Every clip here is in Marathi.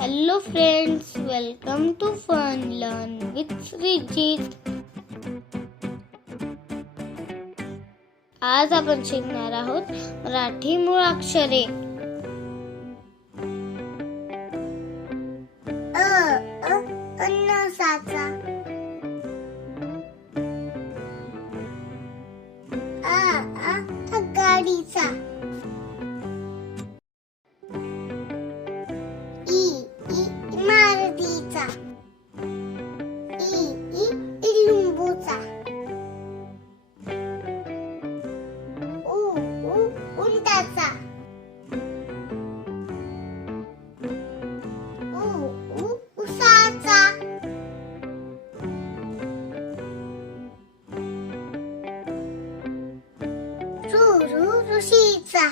Hello friends, welcome to Fun Learn with Srijit. आज आपण शिकणार आहोत मराठी मुळाक्षरे. अनसाचा, गाडीचा, इमारतीचा, लिंबूचा, उंटाचा, उसाचा, ऋषीचा,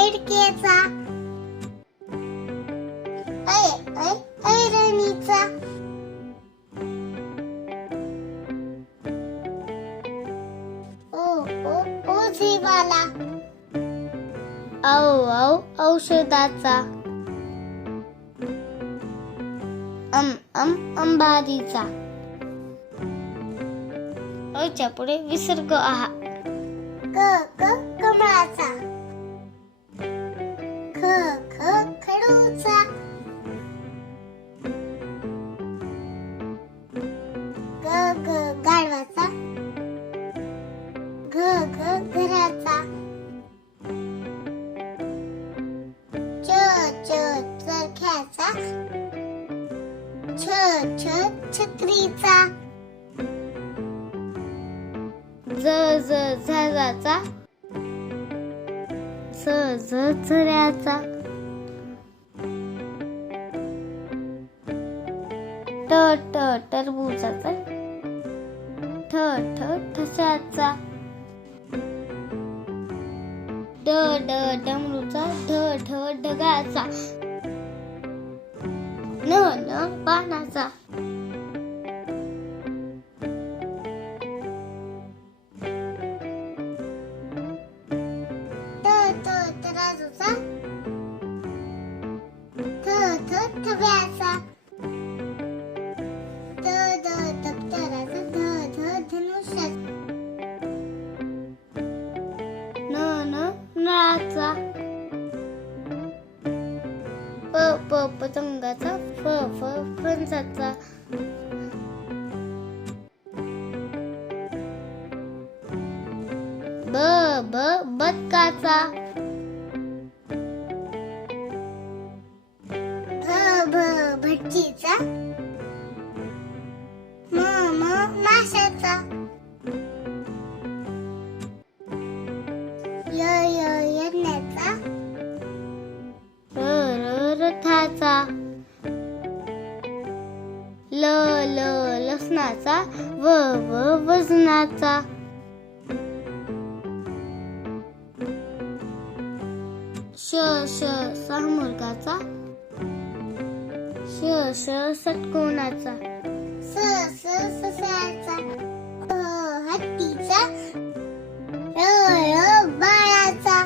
एडकेचा, ऐरणीचा, ओझेवाला, औषधाचा, अंबारीचा. च्या पुढे विसर्ग आहा. कमळाचा, खडूचा, गाढवाचा, घराचा, चरख्याचा, छत्रीचा, झाजाचा, झऱ्याचा, टरबुजाचा, ठस्याचा, डमरूचा, ढगाचा, पानाचा, तराजूचा, थव्याचा, दप्तराचा, धनुष्याचा, नळाचा, पतंगाचा, फणसाचा, बदकाचा, भटजीचा, माशाचा, यज्ञाचा, रथाचा, लसणाचा, वजनाचा, शाहमुर्गाचा, षटकोनाचा, सस्याचा, हत्तीचा, बाळाचा,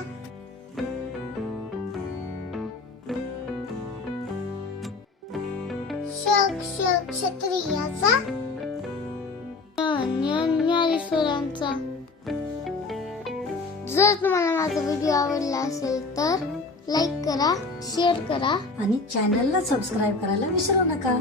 क्षत्रियाचा, ज्ञानेश्वरांचा. जर तुम्हाला माझा व्हिडिओ आवडला असेल तर लाईक करा, शेअर करा आणि चॅनलला सबस्क्राईब करायला विसरू नका.